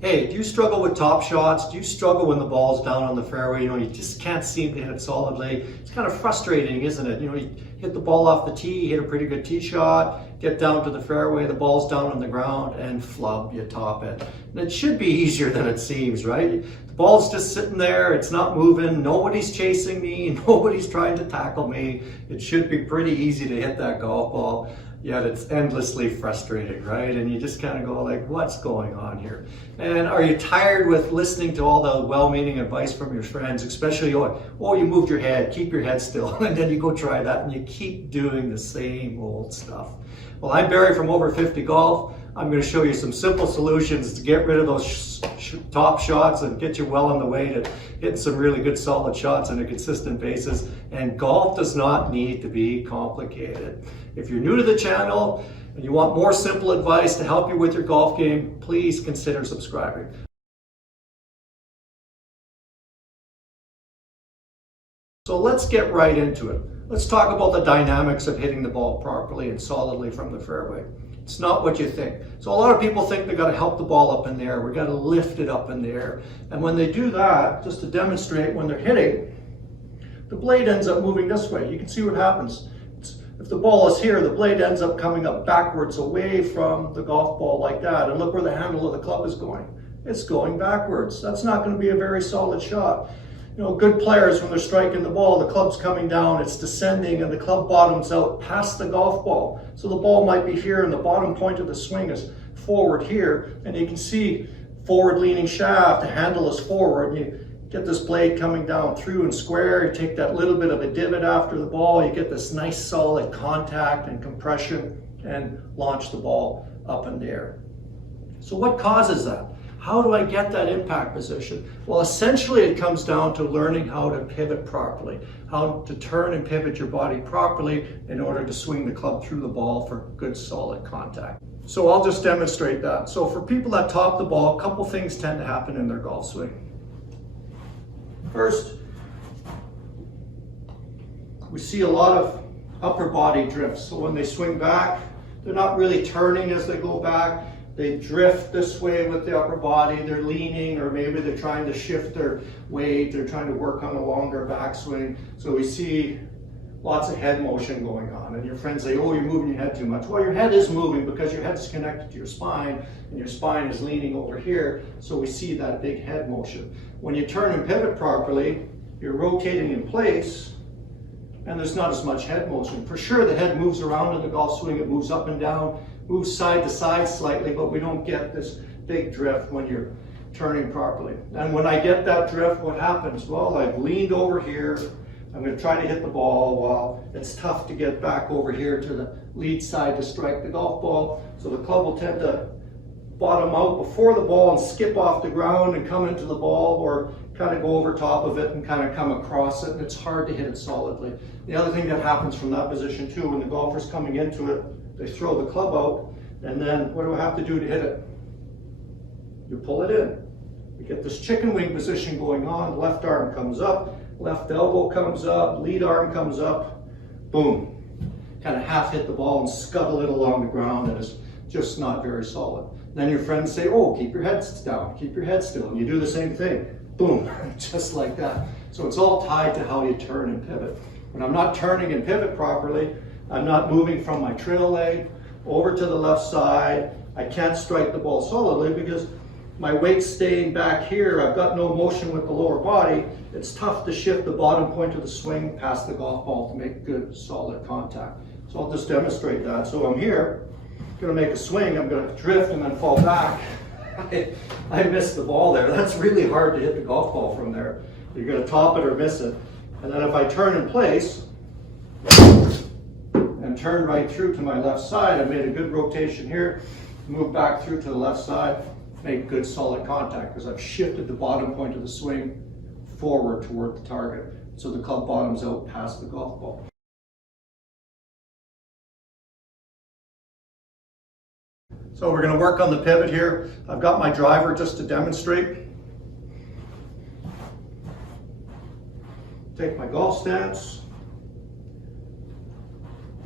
Hey, do you struggle with top shots? Do you struggle when the ball's down on the fairway? You just can't seem to hit it solidly. It's kind of frustrating, isn't it? You hit the ball off the tee, hit a pretty good tee shot, get down to the fairway, the ball's down on the ground, and flub, you top it. And it should be easier than it seems, right? The ball's just sitting there, it's not moving, nobody's chasing me, nobody's trying to tackle me. It should be pretty easy to hit that golf ball. Yet it's endlessly frustrating, right? And you just kind of go like, what's going on here? And are you tired with listening to all the well-meaning advice from your friends, especially, oh, you moved your head, keep your head still, and then you go try that and you keep doing the same old stuff. Well, I'm Barry from Over 50 Golf. I'm going to show you some simple solutions to get rid of those top shots and get you well on the way to hitting some really good solid shots on a consistent basis. And golf does not need to be complicated. If you're new to the channel and you want more simple advice to help you with your golf game, please consider subscribing. So let's get right into it. Let's talk about the dynamics of hitting the ball properly and solidly from the fairway. It's not what you think. So a lot of people think they got to help the ball up in there. We got to lift it up in the air. And when they do that, just to demonstrate, when they're hitting, the blade ends up moving this way. You can see what happens. If the ball is here, the blade ends up coming up backwards away from the golf ball like that. And look where the handle of the club is going. It's going backwards. That's not going to be a very solid shot. Good players, when they're striking the ball, the club's coming down, it's descending, and the club bottoms out past the golf ball. So the ball might be here, and the bottom point of the swing is forward here, and you can see forward-leaning shaft, the handle is forward, and you get this blade coming down through and square, you take that little bit of a divot after the ball, you get this nice solid contact and compression, and launch the ball up in the air. So what causes that? How do I get that impact position? Well, essentially it comes down to learning how to pivot properly, how to turn and pivot your body properly in order to swing the club through the ball for good solid contact. So I'll just demonstrate that. So for people that top the ball, a couple things tend to happen in their golf swing. First, we see a lot of upper body drifts. So when they swing back, they're not really turning as they go back. They drift this way with the upper body, they're leaning, or maybe they're trying to shift their weight, they're trying to work on a longer backswing. So we see lots of head motion going on. And your friends say, oh, you're moving your head too much. Well, your head is moving because your head is connected to your spine, and your spine is leaning over here, so we see that big head motion. When you turn and pivot properly, you're rotating in place, and there's not as much head motion. For sure, the head moves around in the golf swing, it moves up and down, moves side to side slightly, but we don't get this big drift when you're turning properly. And when I get that drift, what happens? Well, I've leaned over here, I'm going to try to hit the ball. Well, it's tough to get back over here to the lead side to strike the golf ball, so the club will tend to bottom out before the ball and skip off the ground and come into the ball, or kind of go over top of it and kind of come across it, and it's hard to hit it solidly. The other thing that happens from that position too, when the golfer's coming into it, they throw the club out, and then what do I have to do to hit it? You pull it in. We get this chicken wing position going on, left arm comes up, left elbow comes up, lead arm comes up, boom. Kind of half hit the ball and scuttle it along the ground, and it's just not very solid. Then your friends say, oh, keep your head down, keep your head still, and you do the same thing. Boom, just like that. So it's all tied to how you turn and pivot. When I'm not turning and pivot properly, I'm not moving from my trail leg over to the left side. I can't strike the ball solidly because my weight's staying back here. I've got no motion with the lower body. It's tough to shift the bottom point of the swing past the golf ball to make good, solid contact. So I'll just demonstrate that. So I'm here, going to make a swing. I'm going to drift and then fall back. I missed the ball there. That's really hard to hit the golf ball from there. You're going to top it or miss it. And then if I turn in place, and turn right through to my left side, I made a good rotation here, move back through to the left side, make good solid contact because I've shifted the bottom point of the swing forward toward the target. So the club bottoms out past the golf ball. So we're going to work on the pivot here. I've got my driver just to demonstrate. Take my golf stance.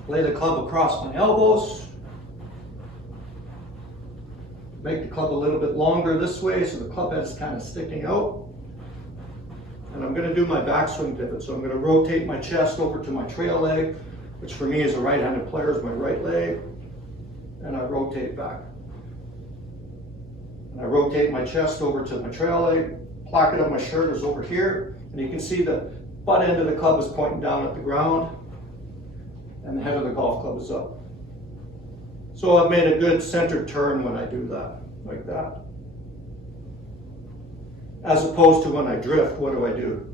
Lay the club across my elbows. make the club a little bit longer this way so the club head is kind of sticking out. And I'm going to do my backswing pivot. So I'm going to rotate my chest over to my trail leg, which for me as a right-handed player is my right leg, and I rotate back. And I rotate my chest over to my trail leg, pocket of my shirt is over here, and you can see the butt end of the club is pointing down at the ground, and the head of the golf club is up. So I've made a good centered turn when I do that, like that. As opposed to when I drift, what do? You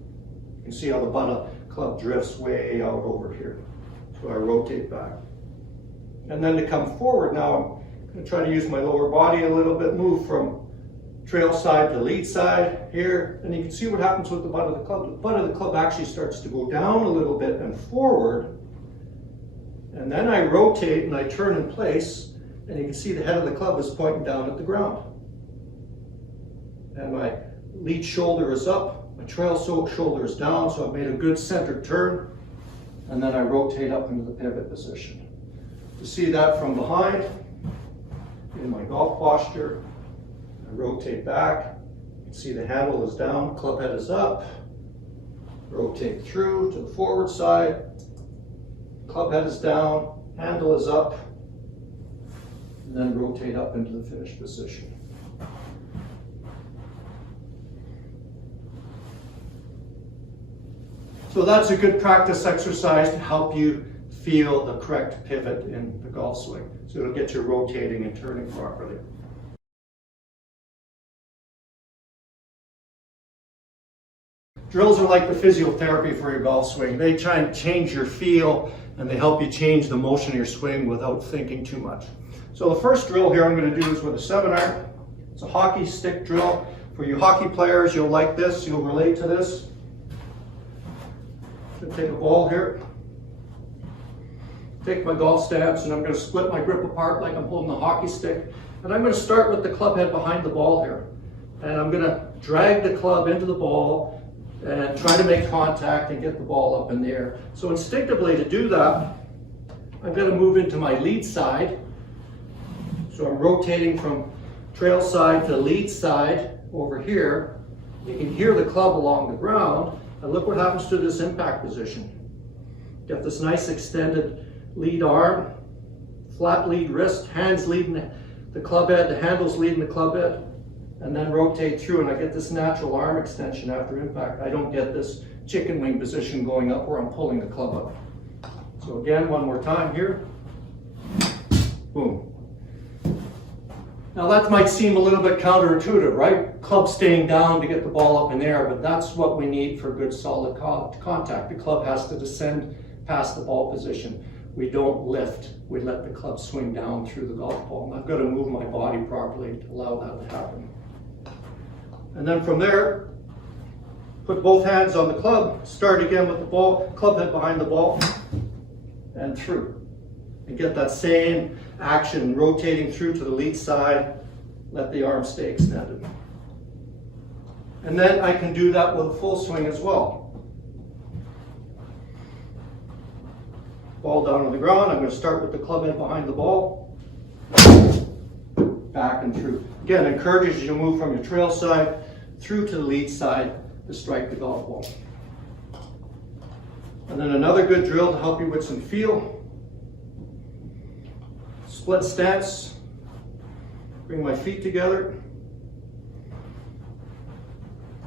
can see how the butt of the club drifts way out over here. So I rotate back. And then to come forward now, I'm going to try to use my lower body a little bit, move from trail side to lead side here. And you can see what happens with the butt of the club. The butt of the club actually starts to go down a little bit and forward. And then I rotate and I turn in place, and you can see the head of the club is pointing down at the ground. And my lead shoulder is up, my trail shoulder is down, so I've made a good centered turn. And then I rotate up into the pivot position. To see that from behind, in my golf posture, I rotate back. You can see the handle is down, club head is up. Rotate through to the forward side. Club head is down, handle is up, and then rotate up into the finish position. So that's a good practice exercise to help you feel the correct pivot in the golf swing. So it'll get you rotating and turning properly. Drills are like the physiotherapy for your golf swing. They try and change your feel, and they help you change the motion of your swing without thinking too much. So the first drill here I'm going to do is with a 7-iron. It's a hockey stick drill. For you hockey players, you'll like this, you'll relate to this. I'm going to take a ball here, take my golf stance, and I'm going to split my grip apart like I'm holding a hockey stick. And I'm going to start with the club head behind the ball here. And I'm going to drag the club into the ball and try to make contact and get the ball up in the air. So instinctively to do that, I'm going to move into my lead side. So I'm rotating from trail side to lead side over here. You can hear the club along the ground, and look what happens to this impact position. Get this nice extended lead arm, flat lead wrist, hands leading the club head, the handle's leading the club head, and then rotate through, and I get this natural arm extension after impact. I don't get this chicken wing position going up where I'm pulling the club up. So again, one more time here. Boom. Now that might seem a little bit counterintuitive, right? Club staying down to get the ball up in the air, but that's what we need for good solid contact. The club has to descend past the ball position. We don't lift. We let the club swing down through the golf ball. And I've got to move my body properly to allow that to happen. And then from there, put both hands on the club, start again with the ball, club head behind the ball, and through. And get that same action, rotating through to the lead side, let the arm stay extended. And then I can do that with a full swing as well. Ball down on the ground, I'm going to start with the club head behind the ball, back and through. Again, encourages you to move from your trail side through to the lead side to strike the golf ball. And then another good drill to help you with some feel. Split stance, bring my feet together.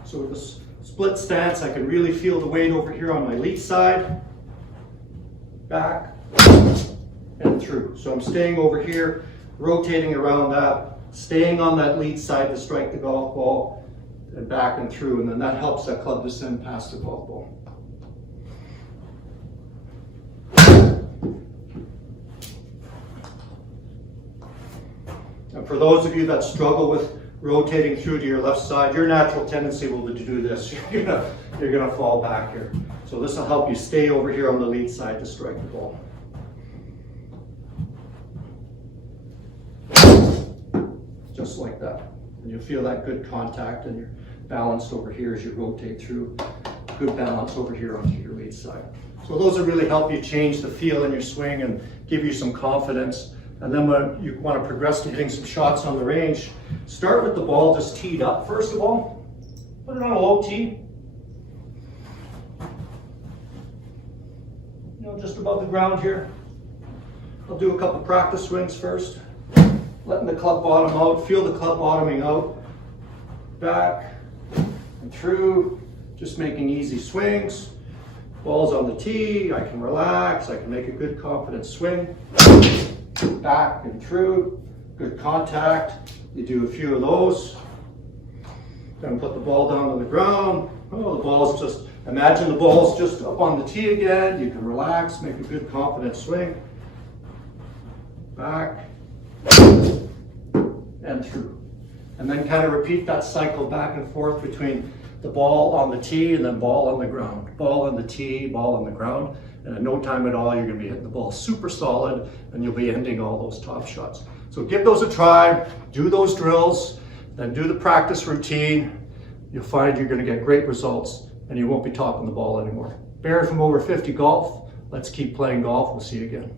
So with this split stance, I can really feel the weight over here on my lead side, back, and through. So I'm staying over here, rotating around that, staying on that lead side to strike the golf ball, and back and through, and then that helps that club descend past the golf ball. And for those of you that struggle with rotating through to your left side, your natural tendency will be to do this. You're gonna fall back here. So this will help you stay over here on the lead side to strike the ball. Just like that. And you'll feel that good contact, and you're balanced over here as you rotate through. Good balance over here onto your lead side. So those will really help you change the feel in your swing and give you some confidence And then when you want to progress to hitting some shots on the range, start with the ball just teed up first of all. Put it on a low tee. You know, just above the ground here. I'll do a couple practice swings first. Letting the club bottom out, feel the club bottoming out. Back and through, just making easy swings. Ball's on the tee, I can relax, I can make a good confident swing. Back and through, good contact. You do a few of those. Then put the ball down on the ground. Oh, the ball's just, imagine the ball's just up on the tee again. You can relax, make a good confident swing. Back and through. And then kind of repeat that cycle back and forth between the ball on the tee and then ball on the ground. Ball on the tee, ball on the ground. And in no time at all, you're going to be hitting the ball super solid and you'll be ending all those top shots. So give those a try, do those drills, then do the practice routine. You'll find you're going to get great results and you won't be topping the ball anymore. Barry from Over 50 Golf. Let's keep playing golf. We'll see you again.